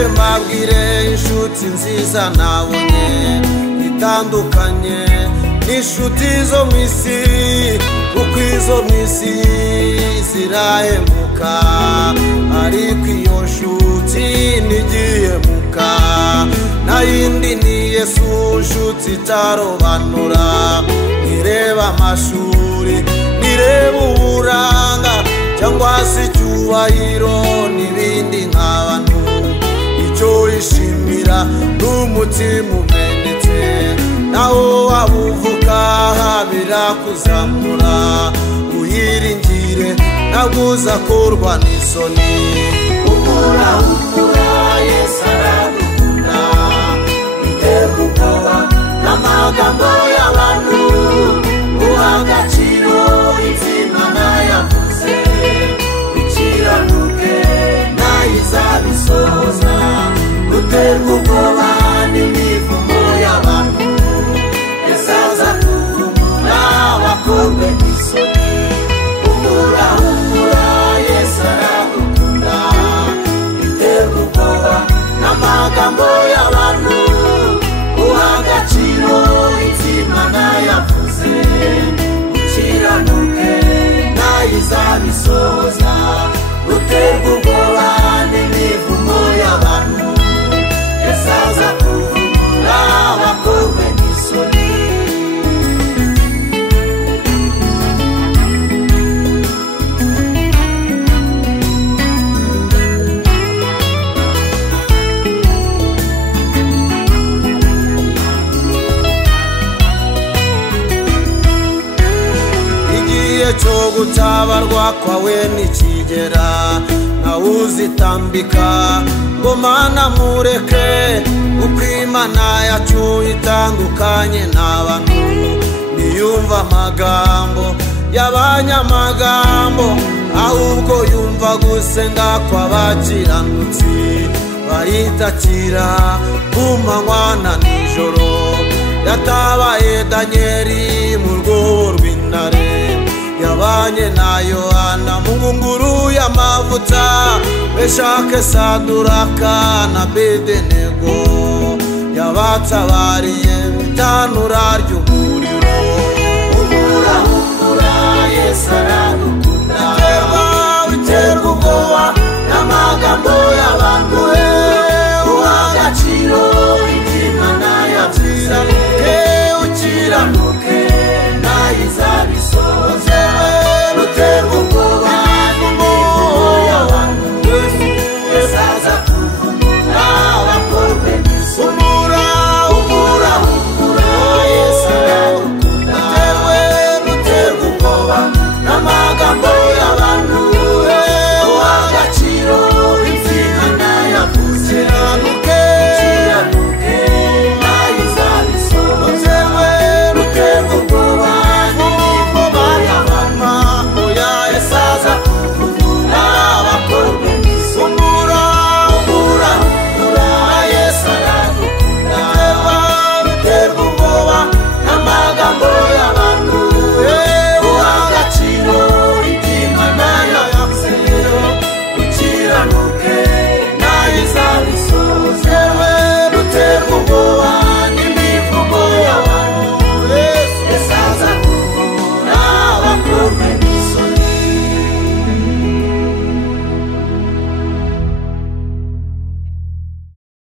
mureke mbabwire inshuti nziza nabonye itandukanye n'inshuti zo mu isi, kuko izo mu isi zirahemuka ariko iyo nshuti ntigihemuka. Nta yindi ni Yesu nshuti itarobanura, ntireba amashuri, ntireba uburanga cyangwa se icyubahiro n'ibindi nk'abantu. Icyo yishimira n'umutima umenetse, naho waba uvuka birakuzamura. Uyiringire ntabwo uzakorwa n'isoni. Humura humura Yesu aragukunda, witerwa ubwoba n'amagambo y'abantu. Uha agaciro ibyo Imana yavuze, ukiranuke nayo izabisohoza. Uterwa ubwoba n'imivumo y'abantu, Yesu aza kuvumura wakorwe n'isoni. Humura humura Yesu aragukunda, witerwa ubwoba n'amagambo y'abantu. Uha agaciro ibyo Imana yavuze, ukiranuke nayo izabisohoza. Uterwa ubwoba n'imivumo y'abantu, Yesu aza kuvumura wakorwe n'isoni. Igihe cyo gutabarwa kwawe nikigera, nawe uzitambika ngo Mana mureke, kuko Imana yacu itandukanye n'abantu. Ntiyumva amagambo y'abanyamagambo, ahubwo yumva gusenga kw'abakiranutsi. Bayitakira ku manywa na nijoro, yatabaye Danyeli mu rwobo rw'intare. Yabanye na Yohana mu ngunguru y'amavuta, Meshake Saduraka na Abedenego. Yabatabariye mu itanura ry'umuriro.